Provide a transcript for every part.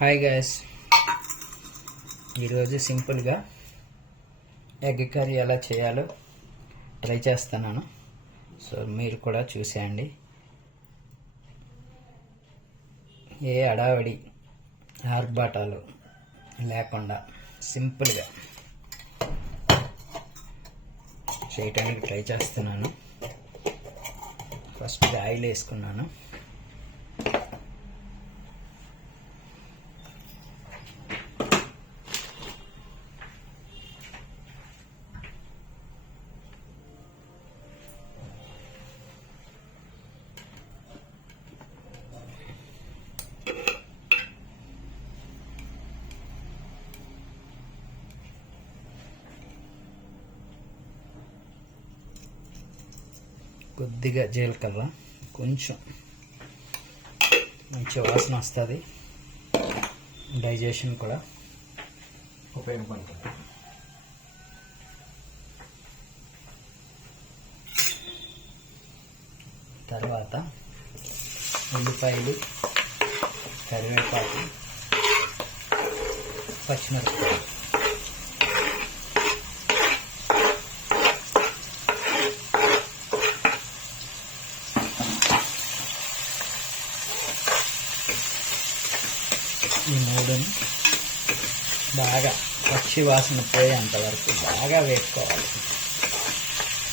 Hi guys ఈరోజు సింపుల్గా egg curry ఎలా చేయాలో ట్రై చేస్తున్నాను. సో మీరు కూడా చూసేయండి. ఏ అడావడి ఆర్భాటాలు లేకుండా సింపుల్గా చేయటానికి ట్రై చేస్తున్నాను. ఫస్ట్ ఆయిల్ వేసుకున్నాను. కొద్దిగా జీలకర్ర కొంచెం మంచి వాసన వస్తుంది. డైజెషన్ కూడా. ఉపయోగపడుతుంది. తర్వాత ఉల్లిపాయలు కరివేపాకు పచ్చిమిరపకాయలు ఈ మూడుని బాగా పక్షి వాసన పోయేంత వరకు బాగా వేసుకోవాలి.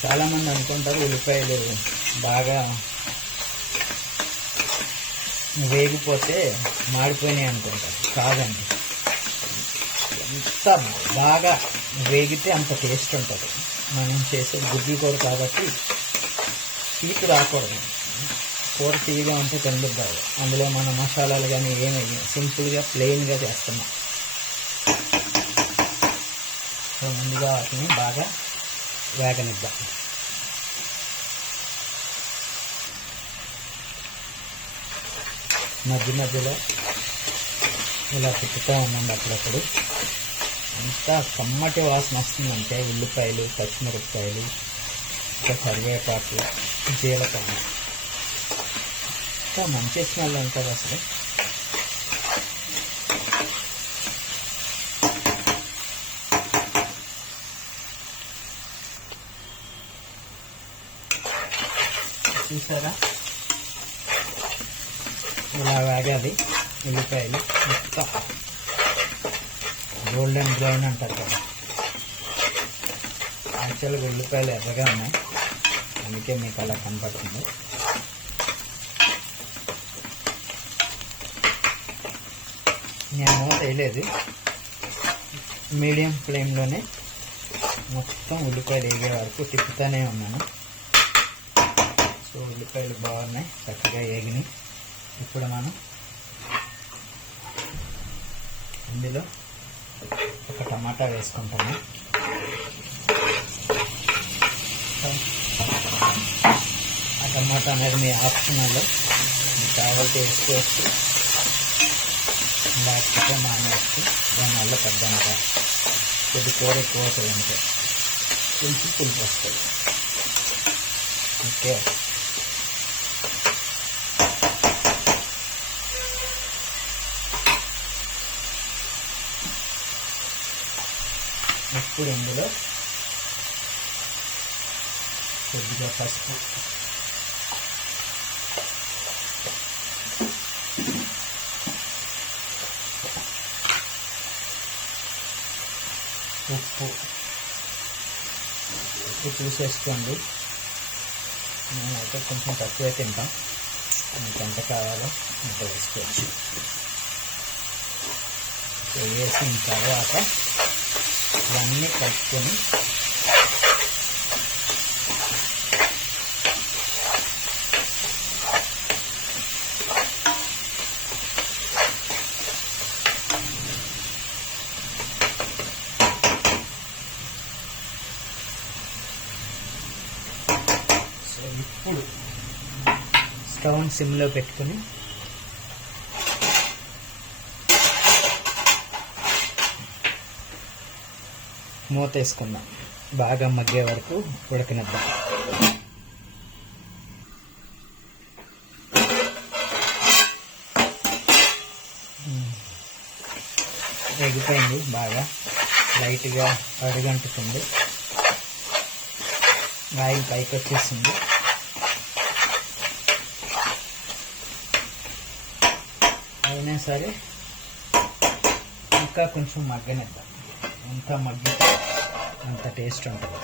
చాలామంది అనుకుంటారు ఉల్లిపాయలు బాగా వేగిపోతే మాడిపోయినాయి అనుకుంటారు. కాదండి. ఎంత బాగా వేగితే అంత టేస్ట్ ఉంటుంది. మనం చేసే గుడ్లు కూర కాబట్టి తీపి రాకూడదు. కూర తీయగా ఉంటే తినబుద్దాలి అందులో మన మసాలాలు కానీ ఏమి సింపుల్గా ప్లెయిన్గా చేస్తున్నాం. సో ముందుగా వాటిని బాగా వేగనిద్దాం. మధ్య మధ్యలో ఇలా తిప్పుతూ ఉండండి అప్పుడప్పుడు. అంతా కమ్మటి వాసన వస్తుందంటే ఉల్లిపాయలు పచ్చిమిరపకాయలు ఇంకా కరివేపాకు జీలకర్ర. ఇంకా మంచి స్మెల్ ఉంటుంది అసలు. చూసారా? ఇలా వేగాలి ఉల్లిపాయలు మొత్తం. గోల్డెన్ బ్రౌన్ అంటారు కదా. యాక్చువల్గా ఉల్లిపాయలు ఎర్రగా ఉన్నాయి. అందుకే మీకు అలా కనపడుతుంది. నేను మూత వేయలేదు మీడియం ఫ్లేమ్లోనే మొత్తం ఉల్లిపాయలు వేగే వరకు తిప్పుతూనే ఉన్నాను. సో ఉల్లిపాయలు బాగున్నాయి చక్కగా వేగినాయి. ఇప్పుడు మనం ఇందులో ఒక టమాటా వేసుకుంటాము. ఆ టమాటా అనేది మీ ఆప్షనల్ మీకు కావాలంటే వేసుకోవచ్చు లేకపోతే మానేయచ్చు దానివల్ల పెద్ద కొద్ది కూర ఎక్కువ అవుతుంది అంటే కొంచెం పులుపు వస్తుంది ఓకే ఇప్పుడు ఇందులో కొద్దిగా పసుపు ఉప్పు ఉప్పు చూసేసుకోండి. నేనైతే కొంచెం తక్కువే తింటాం. మీకు ఎంత కావాలో అంత వేసుకోవచ్చు. వేసిన తర్వాత ఇవన్నీ కలుపుకొని సో ఇప్పుడు స్టవ్ సిమ్లో పెట్టుకుని. మూత వేసుకుందాం బాగా మగ్గే వరకు ఉడకనిద్దాం. ఎగిపోయింది బాగా. లైట్గా అడుగంటుతుంది ఆయిల్ పైకి వచ్చేసింది అయినా సరే ఇంకా కొంచెం మగ్గనిద్దాం. ఎంత మగ్గితే అంత టేస్ట్ ఉంటుంది.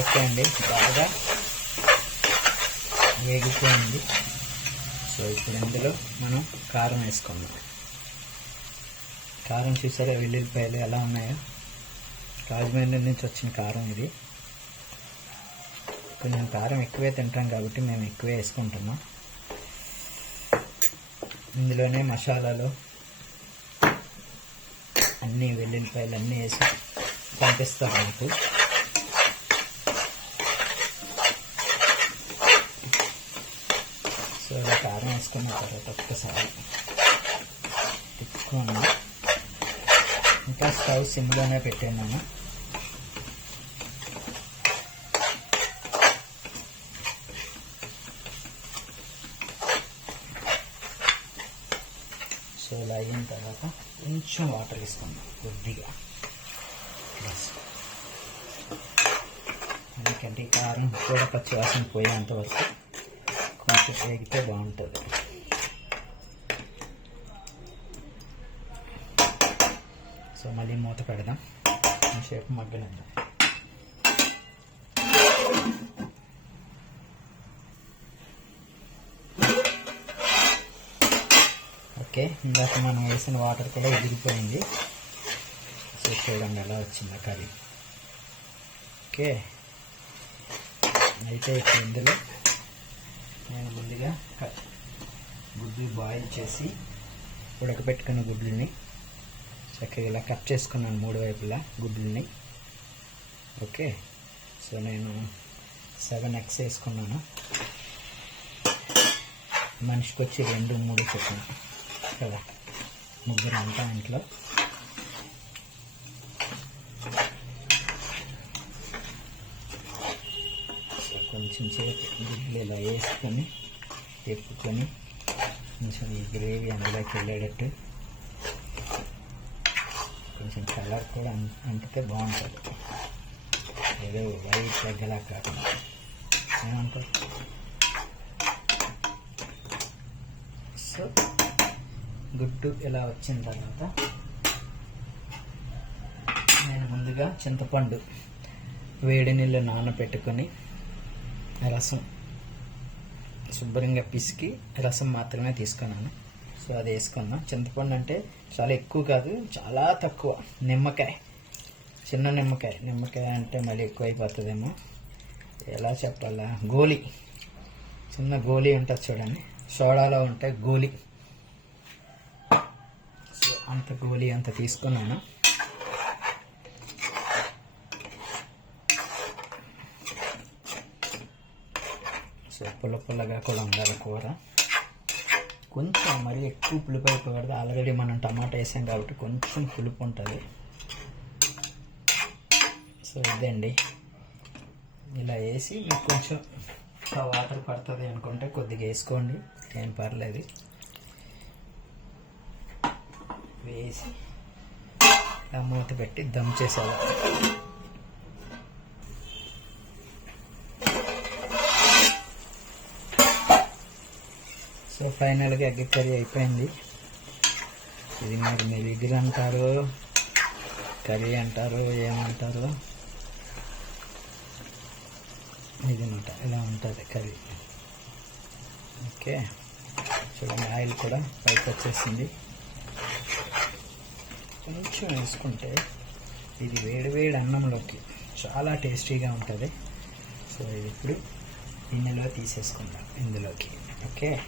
ఓకే అండి బాగా వేగిపోయింది. సో ఇప్పుడు ఇందులో మనం కారం వేసుకుందాం. కారం చూసారా వెల్లుల్లిపాయలు ఎలా ఉన్నాయో? రాజమండ్రి నుంచి వచ్చిన కారం ఇది. కొంచెం కారం ఎక్కువే తింటాం కాబట్టి మేము ఎక్కువే వేసుకుంటున్నాం. ఇందులోనే మసాలాలు అన్నీ వెల్లుల్లిపాయలు అన్నీ వేసి పంపిస్తాం మీకు. సో ఇలా కారం వేసుకున్న తర్వాత ఒక్కసారి తిప్పుకున్నాం ఇంకా స్టవ్ సిమ్లోనే పెట్టాను సో ఇలా అయిన తర్వాత కొంచెం వాటర్ వేసుకుందాం కొద్దిగా. బస్ ఎందుకంటే ఈ కారం కూడా పచ్చి వాసన పోయేంత వరకు కొంచెం వేగితే బాగుంటుంది. సో మళ్ళీ మూత పెడదాం. కొంచెంసేపు మగ్గనిద్దాం. ఓకే ఇందాక మనం వేసిన వాటర్ కూడా ఎదిరిపోయింది సో చూడండి ఎలా వచ్చింది కర్రీ. ఓకే అయితే ఇప్పుడు ఇందులో నేను ముందుగా గుడ్లు బాయిల్ చేసి ఉడకబెట్టుకున్న గుడ్లని చక్కగా ఇలా కట్ చేసుకున్నాను మూడు వైపులా గుడ్లని. ఓకే సో నేను సెవెన్ ఎగ్స్ వేసుకున్నాను. మనిషికి వచ్చి రెండు మూడు చెప్పిన. కదా? ముగ్గురు అంతా ఇంట్లో కొంచెం సేపు గుడ్లు ఇలా వేసుకొని తిప్పుకొని కొంచెం ఈ గ్రేవీ అందులోకి వెళ్ళేటట్టు కొంచెం కలర్ కూడా అంటితే బాగుంటుంది. ఏదో వైట్ తగ్గలా కాకుండా ఏమంటారు సో గుడ్డు ఇలా వచ్చిన తర్వాత నేను ముందుగా చింతపండు వేడి నీళ్ళు నానబెట్టుకొని రసం శుభ్రంగా పిసికి రసం మాత్రమే తీసుకున్నాను. సో అది వేసుకున్నాం. చింతపండు అంటే చాలా ఎక్కువ కాదు చాలా తక్కువ. నిమ్మకాయ. చిన్న నిమ్మకాయ. నిమ్మకాయ అంటే మళ్ళీ ఎక్కువ అయిపోతుందేమో ఎలా చెప్పాలా? గోలీ. చిన్న గోలీ ఉంటుంది చూడండి. సోడాలో ఉంటే గోలీ. అంత గోలి అంత తీసుకున్నాను. సో పుల్ల పుల్లగా కూడా ఉండాలి కూర. కొంచెం మరీ ఎక్కువ పులుపు అయిపోకూడదు. ఆల్రెడీ మనం టమాటా వేసాం కాబట్టి కొంచెం పులుపు ఉంటుంది. సో ఇదండి. ఇలా వేసి మీకు కొంచెం వాటర్ పడుతుంది అనుకుంటే కొద్దిగా వేసుకోండి. ఏం పర్లేదు. వేసి ఇలా మూత పెట్టి దమ్ చేసేవాళ్ళం సో ఫైనల్గా ఎగ్ కర్రీ అయిపోయింది. ఇది మీరు దగ్గర అంటారు కర్రీ అంటారు ఏమంటారు? ఇది అనమాట ఇలా ఉంటుంది కర్రీ. ఓకే. చూడండి ఆయిల్ కూడా పైకి వచ్చేసింది. కొంచెం వేసుకుంటే ఇది వేడి వేడి అన్నంలోకి చాలా టేస్టీగా ఉంటుంది. సో ఇది ఇప్పుడు గిన్నెలో తీసేసుకుందాం ఇందులోకి. ఓకే?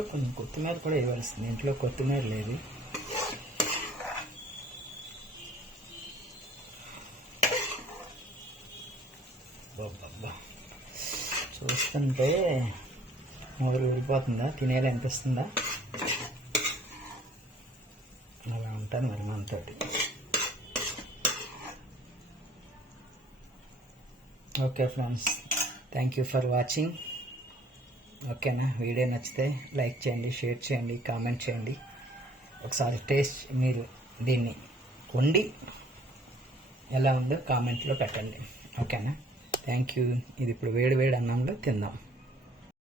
ఇందులో కొంచెం కొత్తిమీర కూడా ఇవ్వాల్సింది ఇంట్లో కొత్తిమీర లేదు. చూస్తుంటే మొదలు ఊడిపోతుందా తినేలా అనిపిస్తుందా? అలా ఉంటాను మరి మనతోటి. Okay friends. Thank you for watching. ఓకేనా? వీడియో నచ్చితే లైక్ చేయండి షేర్ చేయండి కామెంట్ చేయండి. ఒకసారి టేస్ట్ మీరు దీన్ని వండి ఎలా ఉందో కామెంట్లో పెట్టండి. ఓకేనా? Thank you. ఇది ఇప్పుడు వేడి వేడి అన్నంలో తిందాం.